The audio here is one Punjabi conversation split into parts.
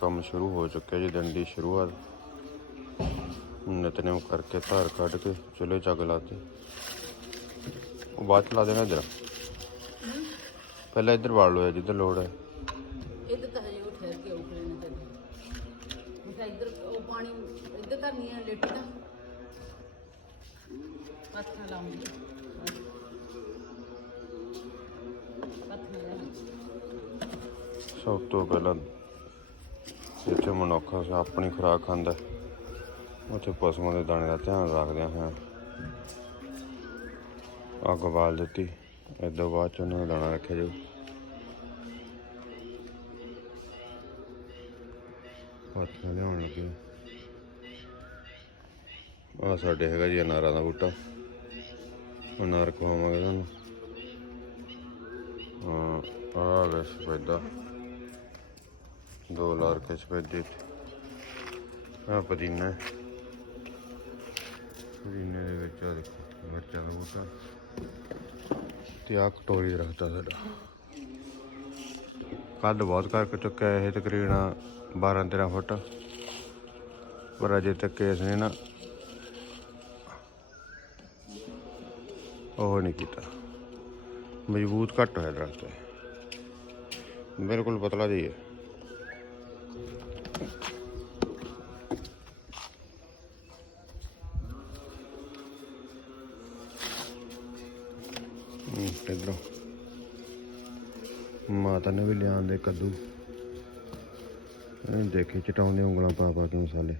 ਕੰਮ ਸ਼ੁਰੂ ਹੋ ਚੁੱਕਿਆ ਜੀ ਦਿਨ ਦੀ ਸ਼ੁਰੂਆਤ। ਨਿਤਨੇਮ ਕਰਕੇ ਧਾਰ ਕੱਢ ਕੇ ਚੁੱਲ੍ਹੇ ਚੱਗ ਲਾਤੇ। ਉਹ ਬਾਅਦ ਚ ਲਾ ਦੇਣਾ ਇੱਧਰ। ਪਹਿਲਾਂ ਇੱਧਰ ਵਾਲ ਲੋ ਜਿੱਧਰ ਲੋੜ ਹੈ। ਇੱਧਰ ਤਾਂ ਹਜੇ ਉਹ ਠਹਿਰ ਕੇ ਉੱਠ ਲੈਣਾ ਕਿਹਾ ਇੱਧਰ ਉਹ ਪਾਣੀ ਇੱਧਰ ਧਰਨੀ ਆ ਲੇਟੀ ਦਾ। ਨਾਲ ਲਾਉਂਗੀ। ਸਭ ਤੋਂ ਪਹਿਲਾਂ ਜਿੱਥੇ ਮਨੁੱਖ ਆਪਣੀ ਖੁਰਾਕ ਖਾਂਦਾ ਉੱਥੇ ਪਸ਼ੂਆਂ ਦੇ ਦਾਣੇ ਦਾ ਧਿਆਨ ਰੱਖਦੇ ਹਾਂ। ਅੱਗ ਬਾਲ ਦਿੱਤੀ ਇਦੋਂ ਬਾਅਦ ਚ ਉਹਨਾਂ ਦਾ ਦਾਣਾ ਰੱਖਿਆ ਜਾਊ। ਹੱਥ ਲਿਆਉਣ ਲੱਗੇ। ਆ ਸਾਡੇ ਹੈਗਾ ਜੀ ਅਨਾਰਾਂ ਦਾ ਬੂਟਾ। ਅਨਾਰ ਖਵਾਵਾਂਗੇ ਤੁਹਾਨੂੰ। ਹਾਂ ਆ ਲੈ ਸਫੈਦਾ। ਦੋ ਲਾਰ ਕੇ ਸਫੈਦੇ ਆ ਪੁਦੀਨਾ ਪੁਦੀਨੇ ਦੇ ਵਿੱਚ ਆ ਦੇਖੋ, ਮਿਰਚਾਂ ਦਾ ਬੂਟਾ। ਤੇ ਆ ਕਟੋਰੀ ਰੱਖਤਾ ਸਾਡਾ। ਕੱਦ ਬਹੁਤ ਕਰਕੇ ਚੁੱਕਿਆ ਇਹ ਤਕਰੀਬਨ 12 13 ਫੁੱਟ। ਪਰ ਅਜੇ ਤੱਕ ਇਸ ਨੇ ਨਾ ਉਹ ਨਹੀਂ ਕੀਤਾ। ਮਜ਼ਬੂਤ ਘੱਟ ਹੋਇਆ ਦਰਖਤ ਬਿਲਕੁਲ ਪਤਲਾ ਜਿਹੀ ਮਾਤਾ ਨੇ ਵੀ ਲਿਆਂਦੇ ਕੱਦੂ। ਇਹ ਦੇਖੀ ਚਟਾਉਂਦੇ ਉਂਗਲਾਂ ਪਾ ਪਾ ਕੇ ਮਸਾਲੇ।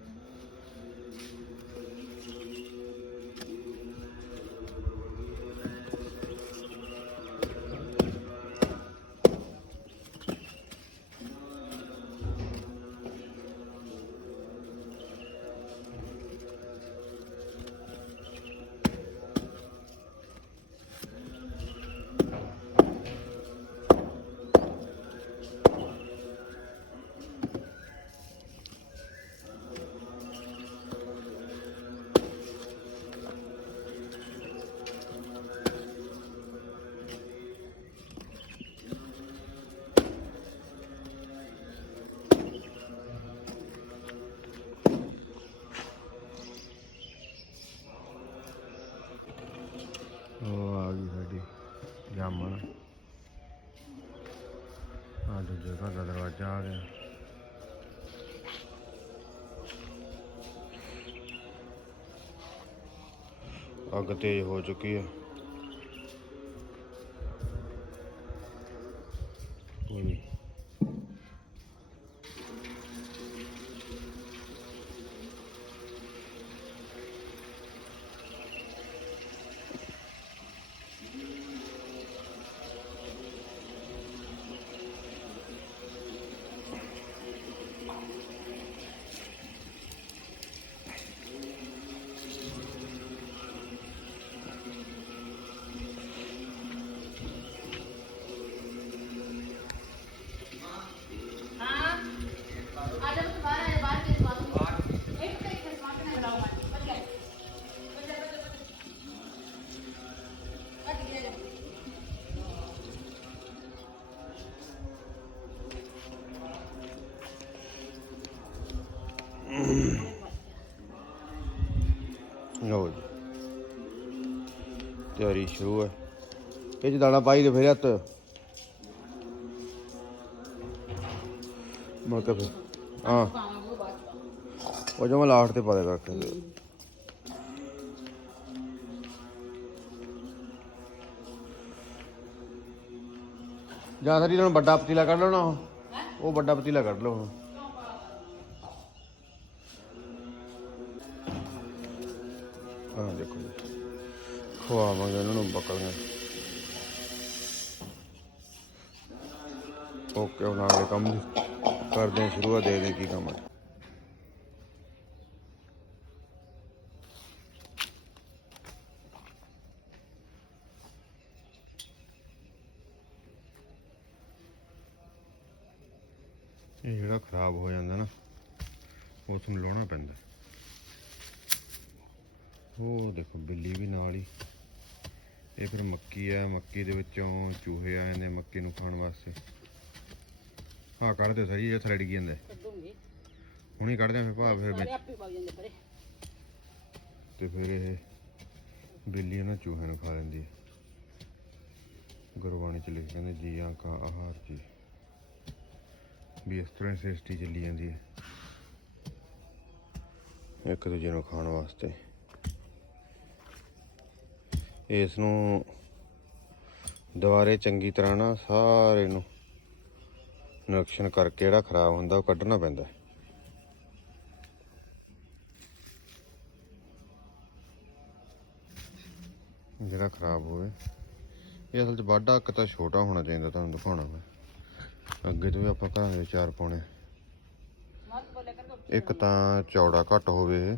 ਅੱਗ ਤੇਜ਼ ਹੋ ਚੁੱਕੀ ਹੈ ਪੂਰੀ ਆ ਜਾ ਤੂੰ ਬਾਹਰ ਆ ਜਾ ਬਾਹਰ ਕੇ ਬਾਹਰ ਇੱਕ ਤੇ ਇੱਕ ਸਮਾਨ ਨਾ ਲਓ ਜੀ। ਤਿਆਰੀ ਸ਼ੁਰੂ ਹੈ। ਇਹ 'ਚ ਦਾਣਾ ਪਾਈ ਦੇ ਫਿਰ ਹੱਥ। ਮੁੜ ਕੇ ਫਿਰ ਹਾਂ। ਉਹ ਬਾਅਦ ਚ ਜਮਾ ਲਾਸਟ ਤੇ ਪਾ ਦੇ ਕੱਟ ਜਾਂ ਸਰੀ ਨੂੰ ਵੱਡਾ ਪਤੀਲਾ ਕੱਢ ਲਓ ਨਾ ਉਹ। ਉਹ ਵੱਡਾ ਪਤੀਲਾ ਕੱਢ ਲਓ ਹੁਣ। ਹਾਂ ਦੇਖੋ ਜੀ, ਖਵਾਵਾਂਗੇ ਇਹਨਾਂ ਨੂੰ ਬੱਕਰੀਆਂ। ਓਕੇ ਉਹਨਾਂ ਦੇ ਕੰਮ। ਕਰਦੇ ਸ਼ੁਰੂਆਤ ਦੇ ਦੇ ਕੀ ਕੰਮ ਹੈ ਇਹ ਜਿਹੜਾ ਖਰਾਬ ਹੋ ਜਾਂਦਾ ਨਾ ਉਸ ਨੂੰ ਲਾਉਣਾ ਪੈਂਦਾ। ਉਹ ਦੇਖੋ ਬਿੱਲੀ ਵੀ ਨਾਲ ਹੀ। ਇਹ ਫਿਰ ਮੱਕੀ ਆ ਮੱਕੀ ਦੇ ਵਿੱਚੋਂ ਚੂਹੇ ਆ ਜਾਂਦੇ ਮੱਕੀ ਨੂੰ ਖਾਣ ਵਾਸਤੇ। ਹਾਂ ਕੱਢਦੇ ਸਹੀ ਇਹ ਥਰੜ ਗਈ ਜਾਂਦੇ ਹੁਣੀ ਕੱਢਦੇ ਆ ਫਿਰ ਭਾਵ ਫਿਰ ਸਾਰੇ ਵਿੱਚ। ਤੇ ਫਿਰ ਇਹ ਬਿੱਲੀ ਇਹਨਾਂ ਚੂਹਿਆਂ ਨੂੰ ਖਾ ਲੈਂਦੀ ਹੈ। ਗੁਰਬਾਣੀ ਚ ਲਿਖਿਆ ਕਹਿੰਦੇ ਜੀਆਂ ਕਾ ਆਹਾਰ ਜੀ। ਵੀ ਇਸ ਤਰ੍ਹਾਂ ਸ੍ਰਿਸ਼ਟੀ ਚੱਲੀ ਜਾਂਦੀ ਹੈ। ਇੱਕ ਦੂਜੇ ਨੂੰ ਖਾਣ ਵਾਸਤੇ। ਇਸ ਨੂੰ ਦੁਬਾਰੇ ਚੰਗੀ ਤਰ੍ਹਾਂ ਨਾ ਸਾਰੇ ਨੂੰ ਨਿਰੀਖਣ ਕਰਕੇ ਜਿਹੜਾ ਖਰਾਬ ਹੁੰਦਾ ਉਹ ਕੱਢਣਾ ਪੈਂਦਾ ਜਿਹੜਾ ਖਰਾਬ ਹੋਵੇ, ਇਹ ਅਸਲ 'ਚ ਵਾਢਾ ਇੱਕ ਤਾਂ ਛੋਟਾ ਹੋਣਾ ਚਾਹੀਦਾ ਤੁਹਾਨੂੰ ਦਿਖਾਉਣਾ ਮੈਂ। ਅੱਗੇ ਤੋਂ ਵੀ ਆਪਾਂ ਘਰਾਂ ਦੇ ਚਾਰ ਪਾਉਣੇ। ਇੱਕ ਤਾਂ ਚੌੜਾ ਘੱਟ ਹੋਵੇ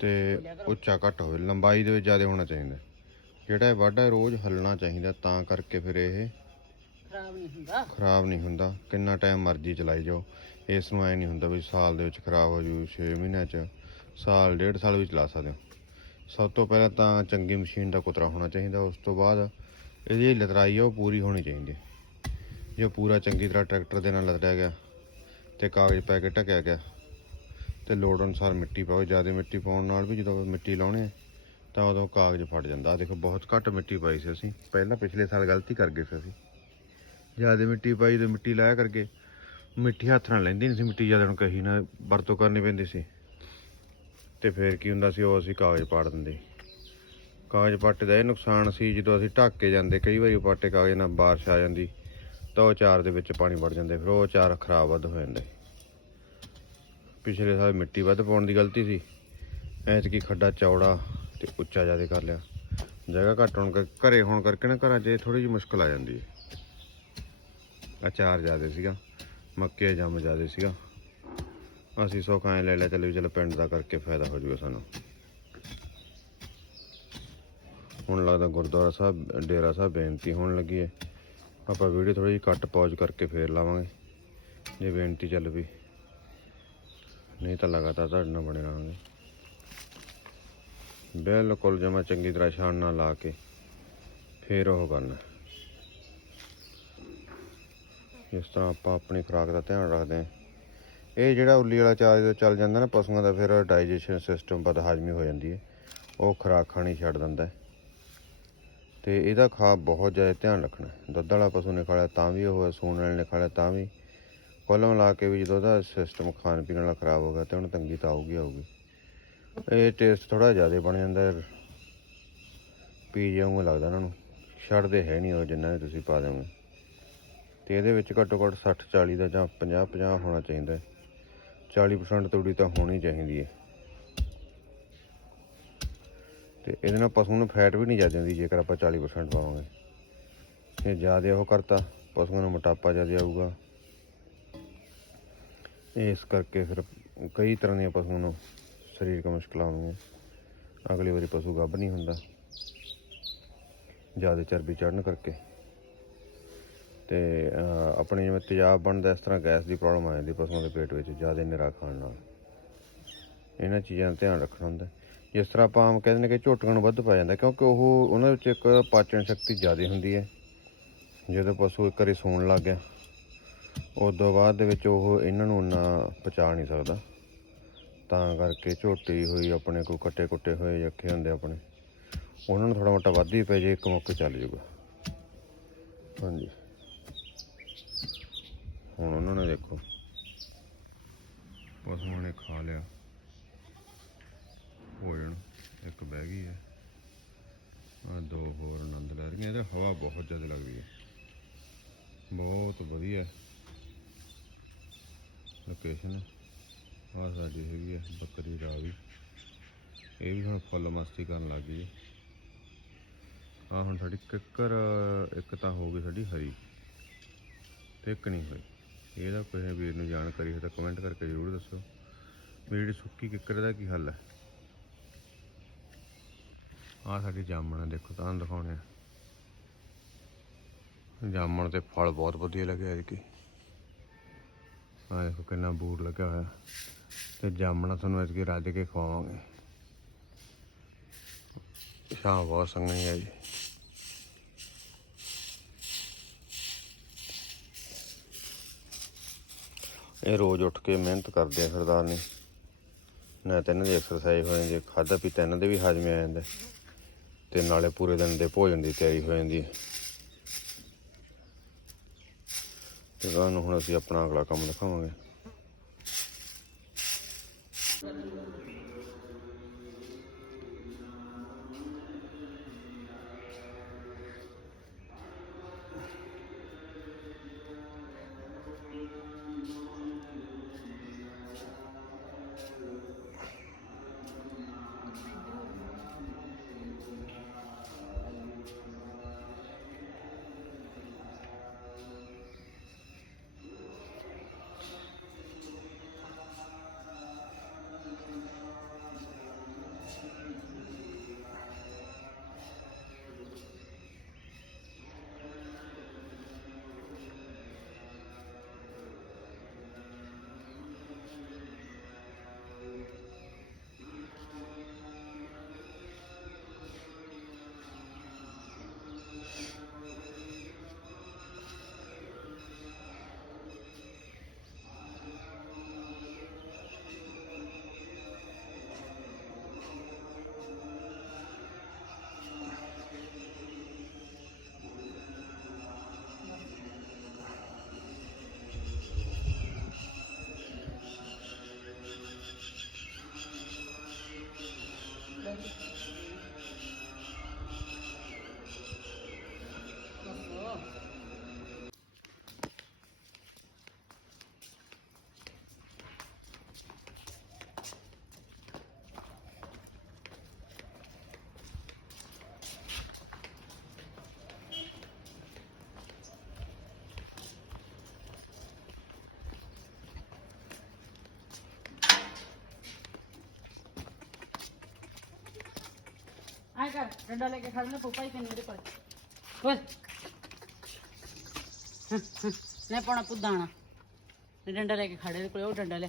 ਤੇ ਉੱਚਾ ਘੱਟ ਹੋਵੇ ਲੰਬਾਈ ਦੇ ਵਿੱਚ ਜ਼ਿਆਦਾ ਹੋਣਾ ਚਾਹੀਦਾ। ਜਿਹੜਾ ਇਹ ਵਾਢਾ ਰੋਜ਼ ਹੱਲਣਾ ਚਾਹੀਦਾ ਤਾਂ ਕਰਕੇ ਫਿਰ ਇਹ ਖਰਾਬ ਨਹੀਂ ਹੁੰਦਾ। ਖਰਾਬ ਨਹੀਂ ਹੁੰਦਾ। ਕਿੰਨਾ ਟਾਈਮ ਮਰਜ਼ੀ ਚਲਾਈ ਜਾਓ। ਇਸ ਨੂੰ ਐ ਨਹੀਂ ਹੁੰਦਾ ਵੀ ਸਾਲ ਦੇ ਵਿੱਚ ਖਰਾਬ ਹੋ ਜੂ 6 ਮਹੀਨਿਆਂ ਚ ਸਾਲ ਡੇਢ ਸਾਲ ਵੀ ਚਲਾ ਸਕਦੇ ਹੋ। ਸਭ ਤੋਂ ਪਹਿਲਾਂ ਤਾਂ ਚੰਗੀ ਮਸ਼ੀਨ ਦਾ ਕੁਤਰਾ ਹੋਣਾ ਚਾਹੀਦਾ। ਉਸ ਤੋਂ ਬਾਅਦ ਇਹਦੀ ਲਤਰਾਈ ਆ ਉਹ ਪੂਰੀ ਹੋਣੀ ਚਾਹੀਦੀ। ਹੈ। ਜੇ ਪੂਰਾ ਚੰਗੀ ਤਰ੍ਹਾਂ ਟਰੈਕਟਰ ਦੇ ਨਾਲ ਲਤੜਿਆ ਗਿਆ ਤੇ ਕਾਗਜ਼ ਪੈ ਕੇ ਢਕਿਆ ਗਿਆ ਤੇ ਲੋੜ ਅਨੁਸਾਰ ਮਿੱਟੀ ਪਾਓ ਜ਼ਿਆਦਾ ਮਿੱਟੀ ਪਾਉਣ ਨਾਲ ਵੀ ਜਦੋਂ ਮਿੱਟੀ ਲਾਉਣੇ ਆ, ਤਾਂ ਉਦੋਂ ਕਾਗਜ਼ ਫਟ ਜਾਂਦਾ। ਆਹ ਦੇਖੋ ਬਹੁਤ ਘੱਟ ਮਿੱਟੀ ਪਾਈ ਸੀ ਅਸੀਂ। ਪਹਿਲਾਂ ਪਿਛਲੇ ਸਾਲ ਗਲਤੀ ਕਰ ਗਏ ਸੀ ਅਸੀਂ। ਜ਼ਿਆਦਾ ਮਿੱਟੀ ਪਾਈ ਤੇ ਮਿੱਟੀ ਲਾਇਆ ਕਰਕੇ ਮਿੱਟੀ ਹੱਥ ਨਾਲ ਲੈਂਦੀ ਨਹੀਂ ਸੀ ਮਿੱਟੀ ਜ਼ਿਆਦਾ ਨੂੰ ਕਹੀ ਨਾ ਵਰਤੋਂ ਕਰਨੀ ਪੈਂਦੀ ਸੀ। ਤੇ ਫਿਰ ਕੀ ਹੁੰਦਾ ਸੀ ਉਹ ਅਸੀਂ ਕਾਗਜ਼ ਪਾੜ ਦਿੰਦੇ। ਕਾਗਜ਼ ਪਾਟੇ ਦਾ ਇਹ ਨੁਕਸਾਨ ਸੀ ਜਦੋਂ ਅਸੀਂ ਢੱਕ ਕੇ ਜਾਂਦੇ, ਕਈ ਵਾਰੀ ਪਾਟੇ ਕਾਗਜ਼ ਨਾਲ ਬਾਰਿਸ਼ ਆ ਜਾਂਦੀ, ਤਾਂ ਉਹ ਚਾਰ ਦੇ ਵਿੱਚ ਪਾਣੀ ਵੜ ਜਾਂਦੇ, ਫਿਰ ਉਹ ਚਾਰ ਖਰਾਬ ਵੱਧ ਹੋ ਜਾਂਦੇ। ਪਿਛਲੇ ਸਾਲ ਮਿੱਟੀ ਵੱਧ ਪਾਉਣ ਦੀ ਗਲਤੀ ਸੀ, ਐਤਕੀ ਖੱਡਾ ਚੌੜਾ ਤੇ ਉੱਚਾ ਜ਼ਿਆਦਾ ਕਰ ਲਿਆ। ਜਗ੍ਹਾ ਘੱਟ ਹੋਣ ਕਰਕੇ, ਘਰੇ ਹੋਣ ਕਰਕੇ ਨਾ ਘਰਾਂ 'ਚ ਥੋੜੀ ਜਿਹੀ ਮੁਸ਼ਕਲ ਆ ਜਾਂਦੀ ਹੈ। ਅਚਾਰ ਜ਼ਿਆਦਾ ਸੀਗਾ, ਮੱਕੇ ਜੰਮ ਜ਼ਿਆਦੇ ਸੀਗਾ। ਅਸੀਂ ਸੌ ਲੈ ਲਿਆ, ਚੱਲ ਵੀ ਚੱਲ ਪਿੰਡ ਦਾ ਕਰਕੇ ਫਾਇਦਾ ਹੋ ਜੂਗਾ ਸਾਨੂੰ। ਹੁਣ ਲੱਗਦਾ ਗੁਰਦੁਆਰਾ ਸਾਹਿਬ, ਡੇਰਾ ਸਾਹਿਬ ਬੇਨਤੀ ਹੋਣ ਲੱਗੀ ਹੈ। ਆਪਾਂ ਵੀਡੀਓ ਥੋੜੀ ਜਿਹੀ ਕੱਟ ਪੌਜ ਕਰਕੇ ਫੇਰ ਲਾਵਾਂਗੇ, ਜੇ ਬੇਨਤੀ ਚੱਲ ਪਈ ਨਹੀਂ ਤਾਂ ਲਗਾਤਾਰ ਤੁਹਾਡੇ ਨਾਲ ਬਣੇ ਰਹਾਂਗੇ। ਬਿਲਕੁਲ ਜਮਾ ਚੰਗੀ ਤਰ੍ਹਾਂ ਛਾਣ ਨਾਲ ਲਾ ਕੇ ਫੇਰ ਉਹ ਕਰਨਾ ਇਸ ਤਰ੍ਹਾਂ ਆਪਾਂ ਆਪਣੀ ਖੁਰਾਕ ਦਾ ਧਿਆਨ ਰੱਖਦੇ ਹਾਂ। ਇਹ ਜਿਹੜਾ ਉੱਲੀ ਵਾਲਾ ਚਾਰ ਜਦੋਂ ਚੱਲ ਜਾਂਦਾ ਨਾ ਪਸ਼ੂਆਂ ਦਾ, ਫਿਰ ਡਾਈਜੈਸ਼ਨ ਸਿਸਟਮ ਬਦ ਹਾਜ਼ਮੀ ਹੋ ਜਾਂਦੀ ਹੈ। ਉਹ ਖੁਰਾਕ ਖਾਣੀ ਛੱਡ ਦਿੰਦਾ ਹੈ। ਤੇ ਇਹਦਾ ਖਾ ਬਹੁਤ ਜ਼ਿਆਦਾ ਧਿਆਨ ਰੱਖਣਾ ਦੁੱਧ ਵਾਲਾ ਪਸ਼ੂ ਨੇ ਖਾ ਲਿਆ ਤਾਂ ਵੀ ਉਹ ਹੈ, ਸੂਣ ਵਾਲੇ ਨੇ ਖਾ ਲਿਆ ਤਾਂ ਵੀ। ਕੁੱਲ ਮਿਲਾ ਕੇ ਵੀ ਜਦੋਂ ਉਹਦਾ ਸਿਸਟਮ ਖਾਣ ਪੀਣ ਵਾਲਾ ਖਰਾਬ ਹੋ ਗਿਆ ਤੇ ਉਹਨੂੰ ਤੰਗੀ ਤਾਂ ਆਊਗੀ ਆਊਗੀ। ਇਹ ਟੇਸਟ ਥੋੜਾ ਜ਼ਿਆਦਾ ਬਣ ਜਾਂਦਾ ਪੀ ਜਾਊਂਗਾ ਲੱਗਦਾ ਉਹਨਾਂ ਨੂੰ। ਛੱਡਦੇ ਹੈ ਨਹੀਂ ਉਹ ਜਿੰਨਾ ਵੀ ਤੁਸੀਂ ਪਾ ਦਿਓਗੇ। ਤੇ ਇਹਦੇ ਵਿੱਚ ਘੱਟੋ ਘੱਟ 60 40 ਦਾ ਜਾਂ 50 50 ਹੋਣਾ ਚਾਹੀਦਾ ਹੈ। 40% ਤੂੜੀ ਤਾਂ ਹੋਣੀ ਚਾਹੀਦੀ ਹੈ। ਤੇ ਇਹਦੇ ਨਾਲ ਪਸ਼ੂ ਨੂੰ ਫੈਟ ਵੀ ਨਹੀਂ ਜ਼ਿਆਦਾ ਹੁੰਦੀ, ਜੇਕਰ ਆਪਾਂ 40% ਪਾਵਾਂਗੇ। ਇਹ ਜ਼ਿਆਦਾ ਉਹ ਕਰਤਾ, ਪਸ਼ੂਆਂ ਨੂੰ ਮੋਟਾਪਾ ਜ਼ਿਆਦਾ ਆਊਗਾ। ਇਸ ਕਰਕੇ ਫਿਰ ਕਈ ਤਰ੍ਹਾਂ ਦੀਆਂ ਪਸ਼ੂਆਂ ਨੂੰ ਸਰੀਰਕ ਮੁਸ਼ਕਲਾਂ ਆਉਂਦੀਆਂ। ਅਗਲੀ ਵਾਰੀ ਪਸ਼ੂ ਗੱਭ ਨਹੀਂ ਹੁੰਦਾ। ਜ਼ਿਆਦਾ ਚਰਬੀ ਚੜਨ ਕਰਕੇ। ਤੇ ਆਪਣੇ ਜਿਵੇਂ ਤੇਜ਼ਾਬ ਬਣਦਾ, ਇਸ ਤਰ੍ਹਾਂ ਗੈਸ ਦੀ ਪ੍ਰੋਬਲਮ ਆ ਜਾਂਦੀ ਪਸ਼ੂਆਂ ਦੇ ਪੇਟ ਵਿੱਚ, ਜ਼ਿਆਦਾ ਨਿਰਾ ਖਾਣ ਨਾਲ। ਇਹਨਾਂ ਚੀਜ਼ਾਂ ਦਾ ਧਿਆਨ ਰੱਖਣਾ ਹੁੰਦਾ। ਜਿਸ ਤਰ੍ਹਾਂ ਆਪਾਂ ਆਮ ਕਹਿੰਦੇ ਨੇ ਕਿ ਝੋਟੀਆਂ ਨੂੰ ਵੱਧ ਪੈ ਜਾਂਦਾ, ਕਿਉਂਕਿ ਉਹ ਉਹਨਾਂ ਵਿੱਚ ਇੱਕ ਪਾਚਨ ਸ਼ਕਤੀ ਜ਼ਿਆਦਾ ਹੁੰਦੀ ਹੈ। ਜਦੋਂ ਪਸ਼ੂ ਇੱਕ ਵਾਰੀ ਸੌਣ ਲੱਗ ਗਿਆ ਉਸ ਤੋਂ ਬਾਅਦ ਦੇ ਵਿੱਚ ਉਹ ਇਹਨਾਂ ਨੂੰ ਉਨਾ ਪਚਾ ਨਹੀਂ ਸਕਦਾ। ਤਾਂ ਕਰਕੇ ਝੋਟੀ ਹੋਈ, ਆਪਣੇ ਕੋਈ ਕੱਟੇ ਕੁੱਟੇ ਹੋਏ ਜੱਖੇ ਹੁੰਦੇ ਆਪਣੇ, ਉਹਨਾਂ ਨੂੰ ਥੋੜਾ ਮੋਟਾ ਵੱਧ ਹੀ ਪੈ ਜੇ, ਇੱਕ ਮੌਕੇ ਚੱਲ ਜੂਗਾ ਹਾਂਜੀ। ਹੁਣ ਉਹਨਾਂ ਨੇ ਦੇਖੋ, ਪਸ਼ੂਆਂ ਨੇ ਖਾ ਲਿਆ ਭੋਜਨ ਇੱਕ ਬਹਿ ਗਈ ਹੈ ਆ ਦੋ ਹੋਰ ਆਨੰਦ ਲੈ ਰਹੀਆਂ ਇਹਦੇ ਹਵਾ ਬਹੁਤ ਜ਼ਿਆਦਾ ਲੱਗਦੀ ਹੈ। ਬਹੁਤ ਵਧੀਆ। ਲੋਕੇਸ਼ਨ ਆ ਸਾਡੀ ਹੈਗੀ ਹੈ ਬੱਕਰੀ ਰਾਵੀ। ਇਹ ਵੀ ਹੁਣ ਫੁੱਲ ਮਸਤੀ ਕਰਨ ਲੱਗ ਗਈ ਆ ਹੁਣ ਸਾਡੀ ਕਿੱਕਰ, ਇੱਕ ਤਾਂ ਹੋ ਗਈ ਸਾਡੀ ਹਰੀ ਤੇ ਇੱਕ ਨਹੀਂ ਹੋਈ। ਇਹਦਾ ਕਿਸੇ ਵੀਰ ਨੂੰ ਜਾਣਕਾਰੀ ਹੈ ਤਾਂ ਕਮੈਂਟ ਕਰਕੇ ਜ਼ਰੂਰ ਦੱਸੋ। ਵੀ ਜਿਹੜੀ ਸੁੱਕੀ ਕਿੱਕਰ ਦਾ ਕੀ ਹੱਲ ਹੈ? ਆ ਸਾਡੀ ਜਾਮਣ ਆ ਦੇਖੋ ਤੁਹਾਨੂੰ ਦਿਖਾਉਣੇ ਆ। ਜਾਮਣ 'ਤੇ ਫਲ ਬਹੁਤ ਵਧੀਆ ਲੱਗੇ ਐਤਕੀ ਆ ਦੇਖੋ ਕਿੰਨਾ ਬੂਰ ਲੱਗਾ ਹੋਇਆ। ਤੇ ਜਾਮਣਾ ਤੁਹਾਨੂੰ ਅੱਜ ਐਤਕੀ ਰੱਜ ਕੇ ਖਵਾਵਾਂਗੇ। ਸ਼ਾਂ ਬਹੁਤ ਸੰਘਣੀ ਹੈ ਜੀ। ਇਹ ਰੋਜ਼ ਉੱਠ ਕੇ ਮਿਹਨਤ ਕਰਦੇ ਆ ਸਰਦਾਰ ਨੇ ਨਾ ਤਾਂ ਇਹਨਾਂ ਦੀ ਐਕਸਰਸਾਈਜ਼ ਹੋ ਜਾਂਦੀ ਖਾਦਾ ਪੀਤਾ ਇਹਨਾਂ ਦੇ ਵੀ ਹਾਜ਼ਮੇ ਆ ਜਾਂਦੇ। ਤੇ ਨਾਲੇ ਪੂਰੇ ਦਿਨ ਦੇ ਭੋਜਨ ਦੀ ਤਿਆਰੀ ਹੋ ਜਾਂਦੀ। ਹੈ ਤੇ ਤੁਹਾਨੂੰ ਹੁਣ ਅਸੀਂ ਆਪਣਾ ਅਗਲਾ ਕੰਮ ਦਿਖਾਵਾਂਗੇ। ਆਏ ਕਰ, ਡੰਡਾ ਲੈ ਕੇ ਖੜ ਲੈ ਪੋਪਾ ਹੀ ਤੈਨੂੰ ਮੇਰੇ ਕੋਲ। ਓਏ। ਲੈ ਪਾਉਣਾ ਪੁੱਦਾਣਾ। ਡੰਡਾ ਲੈ ਕੇ ਖੜੇ ਦੇ ਕੋਲ ਉਹ ਡੰਡਾ ਲੈ।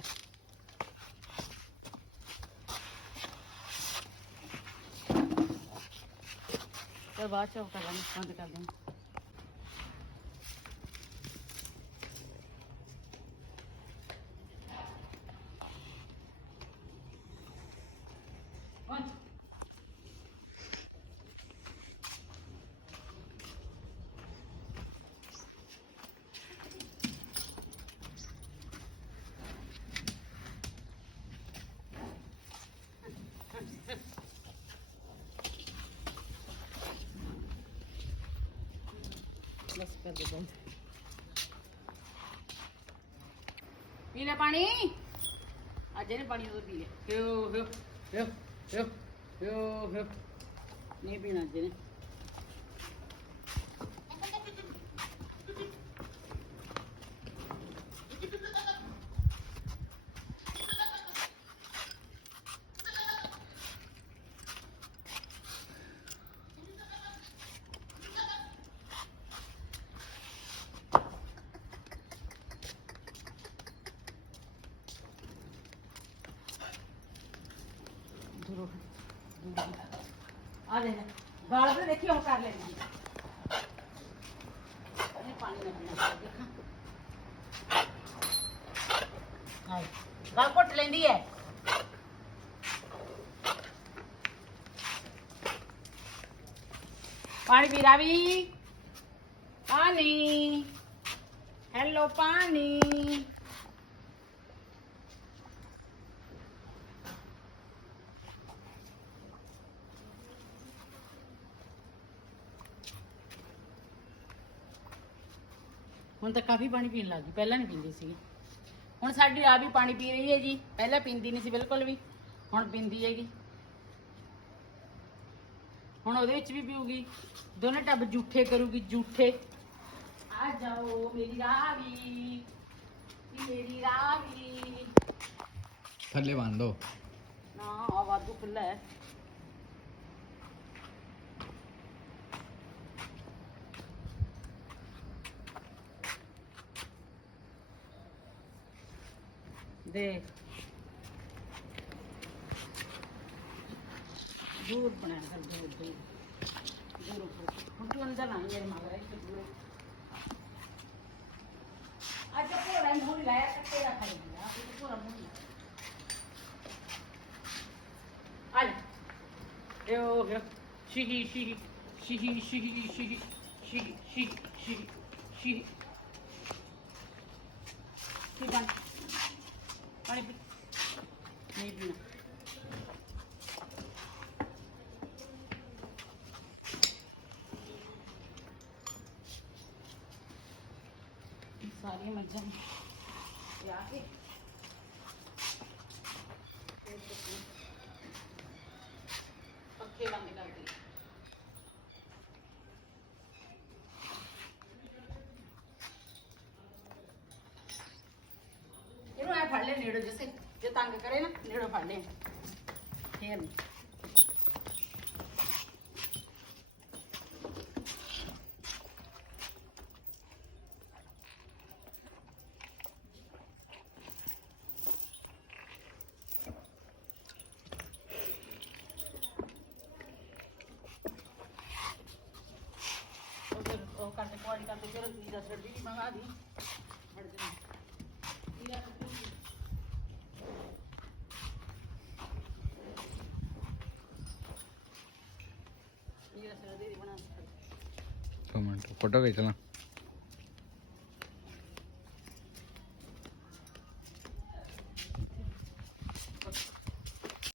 ਤੇ ਬਾਅਦ ਚ ਉਹ ਕਰ ਲਾਂਗੇ ਬੰਦ ਕਰ ਦਾਂਗੇ ਕਰ ਦੇ ਬੰਦ। ਪੀ ਲੈ ਪਾਣੀ। ਅੱਜ ਇਹਨੇ ਪਾਣੀ ਉਹ ਪੀ ਲੈ ਹਿਓ ਹਿਓ ਹਿਓ ਹਿਓ ਹਿਓ ਹਿਓ ਨਹੀਂ ਪੀਣਾ ਅੱਜ ਇਹਨੇ। ਆ ਦੇ ਗਾਲ ਤੇ ਦੇਖੀ ਉਹ ਕਰ ਲੈਂਦੀ ਇਹ ਪਾਣੀ ਨਾ ਪੀਣਾ ਦੇਖਾਂ ਹਾਏ ਗਾਲ ਘੁੱਟ ਲੈਂਦੀ ਹੈ ਪਾਣੀ ਪੀ ਰਾਵੀ ਪਾਣੀ ਹੈਲੋ ਪਾਣੀ ਹੁਣ ਤਾਂ ਕਾਫੀ ਪਾਣੀ ਪੀਣ ਲੱਗ ਗਈ ਪਹਿਲਾਂ ਨਹੀਂ ਪੀਂਦੀ ਸੀ ਹੁਣ ਸਾਡੀ ਆ ਵੀ ਪਾਣੀ ਪੀ ਰਹੀ ਹੈ ਜੀ ਪਹਿਲਾਂ ਪੀਂਦੀ ਨਹੀਂ ਸੀ ਬਿਲਕੁਲ ਵੀ ਹੁਣ ਪੀਂਦੀ ਹੈਗੀ। ਹੁਣ ਉਹਦੇ ਵਿੱਚ ਵੀ ਪੀਊਗੀ ਦੋਨੇ ਟੱਬ ਜੂਠੇ ਕਰੂਗੀ ਜੂਠੇ। ਆ ਜਾਓ ਮੇਰੀ ਰਾਵੀ ਮੇਰੀ ਰਾਵੀ। ਥੱਲੇ ਬੰਨ ਦੋ। ਨਾ ਆ ਵਾਧੂ ਖੁੱਲਾ ਹੈ। दे। दूर बनाया दूर दूर दूर ऊपर फुटू तो अंदर ना ये मारा दूर आज तो पूरा मूल लाया तो तेरा खाई दिया तो पूरा मूल आले ए ओ गयो शिही शिही। शिही शिही शिही। शिही शिही शिही शिही। शिही Ay bir. Ne bileyim. सारी मजा यार पखे बंद कर दिए ਜੇ ਕਰੇ ਨਾ, ਨੇੜੋ ਫੜ ਲੈ ਫੇਰ ਨੀ। ਉਹ ਕੱਟ ਕੁਆੜੀ ਕਰਦੇ ਫਿਰ ਵੀਰਾ ਛੱਡੀ ਮੰਗਾ ਦੀ। ਫੜ ਦੇ പൊട്ടോ കഴിച്ചണം